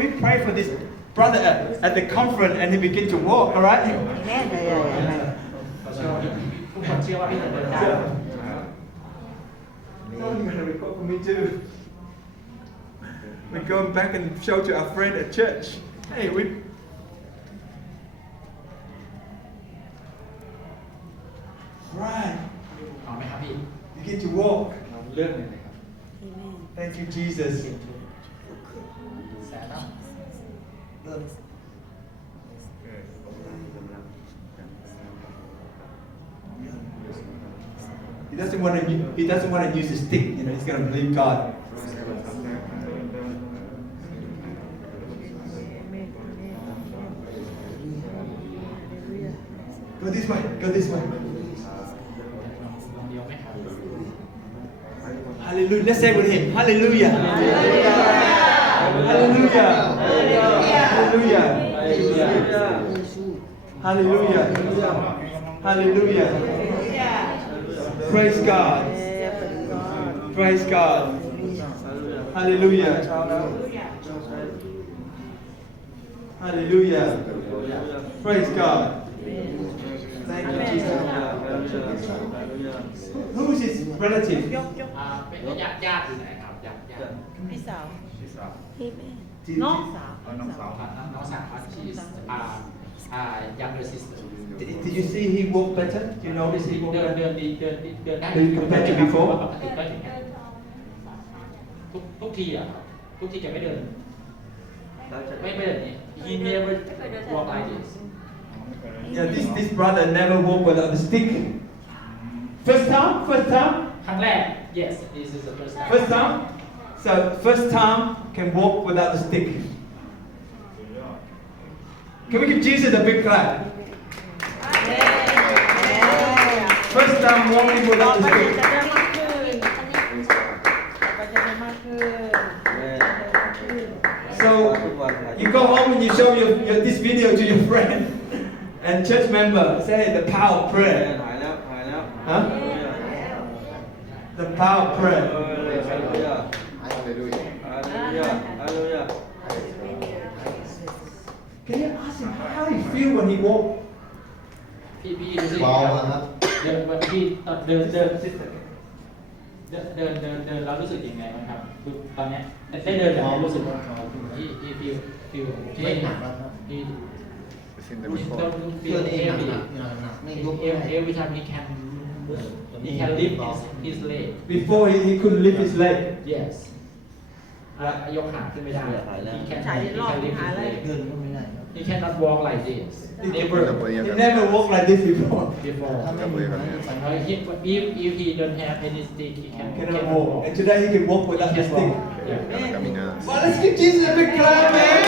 we pray for this brother at the conference and he begin to walk, all right? ทุกคนเชื่อว่าพี่จะเดินได้ No, you're gonna record for me too. We're going back and show to our friend at church. Hey, we. Right. เอาไหมครับพี่ Begin to walk. เรื่องหนึ่งเลยครับ Thank you, Jesus. แสนแล้ว He doesn't want to. He doesn't want to use a stick. You know, he's gonna believe God. Go this way. Go this way. ลองเดียวไหมครับ Hallelujah. Let's say with him. Hallelujah. Hallelujah. Hallelujah. Hallelujah. Hallelujah. Praise God. Praise God. Hallelujah. Hallelujah. Praise God. Thank you, Jesus. Who is his relative? เป็นญาติอยู่ไหนครับญาติ พี่สาว น้ น้ อ อง งสาว น้องสาวครับที่younger sister Did you see he walk better? Do you notice he walk เดิน better? ได้ Compared to before? ปกติก็อย่างเงี้ยทุกทีอ่ะทุกทีแกไม่เดินไม่เดินนี้ he never walk like this Yeah, this brother never walk without a stick. First time? First time? ครั้งแรก yes this is the first time First time? So first time can walk without a stick. Can we give Jesus a big clap? First time walking without a stick. So you go home and you show this video to your friend and church member. Say the power of prayer. Huh? The power of prayer. Can you ask him how he feel when he walk? พี่รู้สึกยังไงครับเดินวันที่ตอนเดินแล้วรู้สึกยังไงบ้างครับตอนนี้ได้เดินแล้วรู้สึกที่feel ไม่หนักแล้วครับที่ don't feel heavy every time he can lift his leg Before he couldn't lift his leg. yes ยกขาขึ้นไม่ได้ he can lift his leg he cannot walk like this He never walked like this before. If he don't have any stick he Cannot walk. And today he can walk without the stick. Yeah. Well, let's give Jesus a big clap, man.